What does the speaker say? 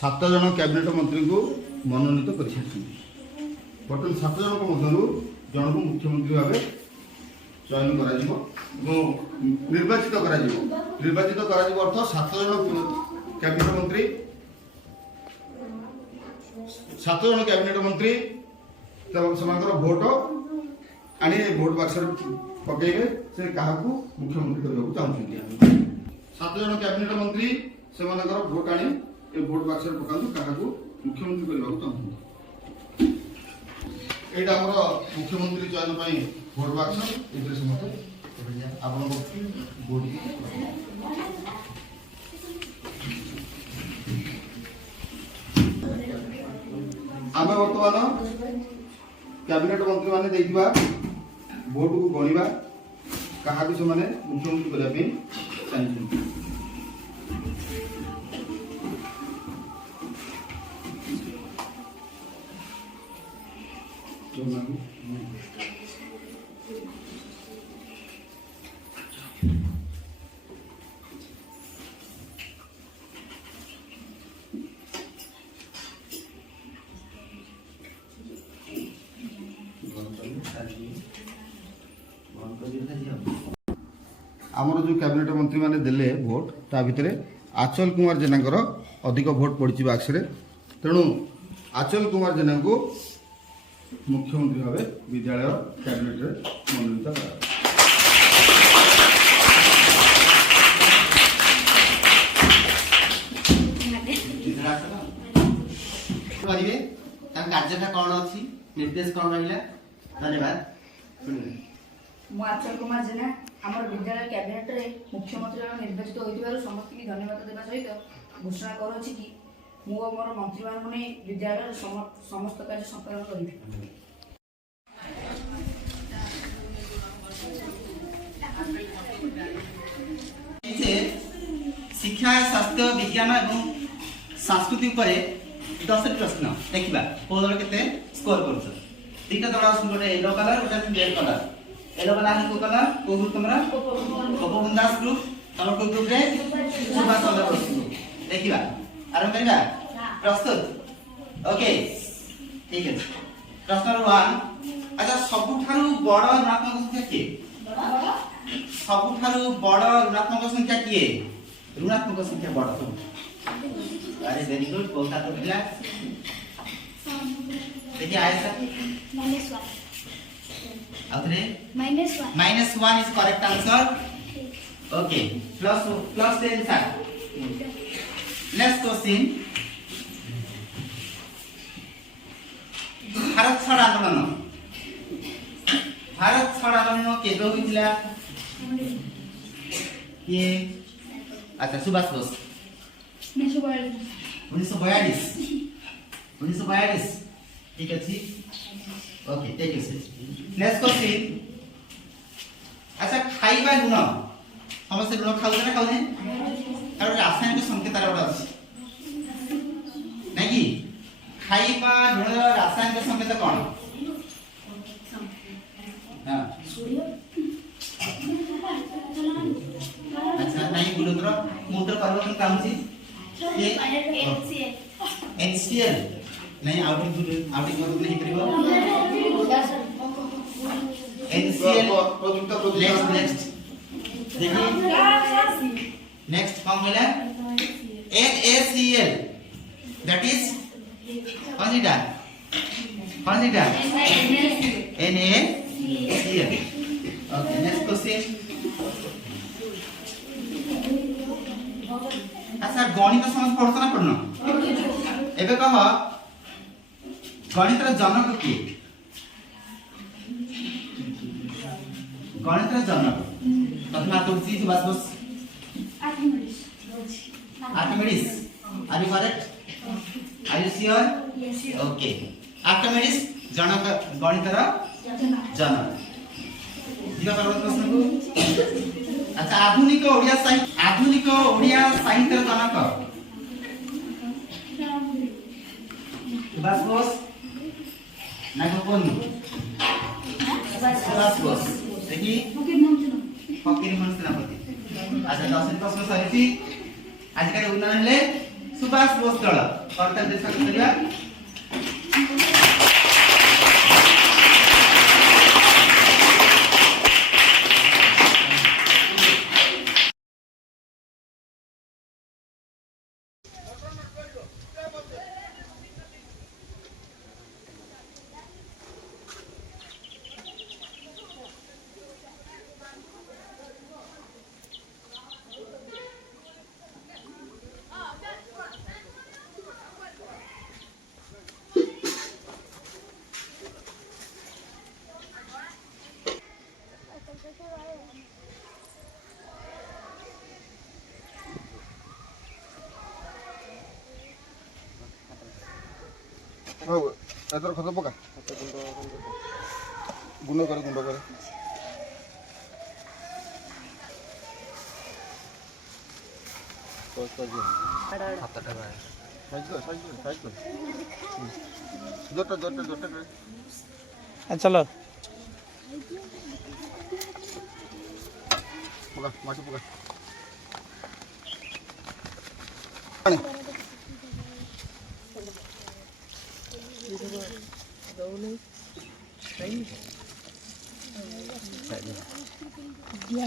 7 जन कैबिनेट मंत्री को मनोनीत कर बर्तमान 7 जन मध्य जन को मुख्यमंत्री भाव चयन निर्वाचित अर्थ 7 जन कैबिनेट मंत्री 7 जन कैबिनेट मंत्री भोट आनी भोट बक्स पकड़े से क्या मुख्यमंत्री करने चाहते 7 जन कैबिनेट मंत्री से भोट आनी भोट बक्स पकातु क्या मुख्यमंत्री करने चाहते यहाँ आम मुख्यमंत्री चयन भोट बक्स ये समस्त आप आम बर्तमान कैबिनेट मंत्री मैंने देखा भोट को गणवा क्या से मुख्यमंत्री करने चाहिए आमर जो कैबिनेट मंत्री माने देले भोट ता भितर आचल कुमार जेना अधिक भोट पड़ी बाक्स तेणु आचल कुमार जेना को मुख्यमंत्री भाव विद्यालय कैबिनेट मनोनीत कार्यटा कौन अच्छी निर्देश कौन रहा धन्यवाद आचल कुमार जेना आम विद्यालय कैबिनेट रे मुख्यमंत्री निर्वाचित होइतिबारु समस्त की धन्यवाद देवा सहित घोषणा करूछि कि मु और मोर मंत्री माने विद्यालय समस्त कार्य संपादन करिबि। शिक्षा स्वास्थ्य विज्ञान एवं संस्कृति पर 10 प्रश्न देखा को दल के स्कोर कर दीटा दल गोटे येलो कलर गोटे रेड कलर येलो कलर को कलर को ग्रुप तुमरा गोपबंधु ग्रुप तमर को ग्रुप रे सुभाष चंद्र बोस ग्रुप देखिबा आरंभ करबा प्रस्तुत ओके ठीक है प्रश्न नंबर 1 अच्छा सबुठारु बड़ ऋणात्मक संख्या के सबुठारु बड़ ऋणात्मक संख्या के ऋणात्मक संख्या बड़ अरे वेरी गुड बहुत तो मिला देखिए आया sir आउथरे -1 is correct answer okay plus 10 sir next question Bharat छोड़ आंदोलन केबे होइतिला ये अच्छा सुभाष बोस 1942 ठीक है okay thank you sir next question अच्छा खाइबा लुण समस्त लुण खाउ ना खाउ ने तार रासायनिक संकेत तार ओडा अछि नहीं खाइबा लुण रासायनिक संकेत कोन हां अच्छा नहीं गुरुद्र मूत्र परिवर्तन काम छी ये NCL नहीं आउटिंग मतलब नहीं करिवो NCL नेक्स्ट देखिए नेक्स्ट कौन होला NaCl दैट इज कौन सीटा NaCl ओके नेक्स्ट क्वेश्चन अच्छा गणित समझ पढ़तो ना पढ़नो एबे कह गणित जनक किए गणित जनक प्रथम आतुर्सी Subhash Bose Archimedes are you correct are you sure okay Archimedes जनक गणित जनक दिवा पर्वत प्रश्न को अच्छा आधुनिक ओडिया साहित्य जनक सुभाष बोस ना गोपबंधु सुभाष बोस देखि फकीर मोहन सेनापति अच्छा 10 प्रश्न सहित आज का उन्नयन हेले ସୁଭାଷ ବୋଷ ଦଳ କର୍ତ୍ତା ନିର୍ଦ୍ଦେଶକ କରିବା। ହଉ ଏଥର ଖତ ପକା ଗୁଣ୍ଡ କରେ ଗୁଣ୍ଡ କରେ चलो ପକା ମାଟି ପକା दिया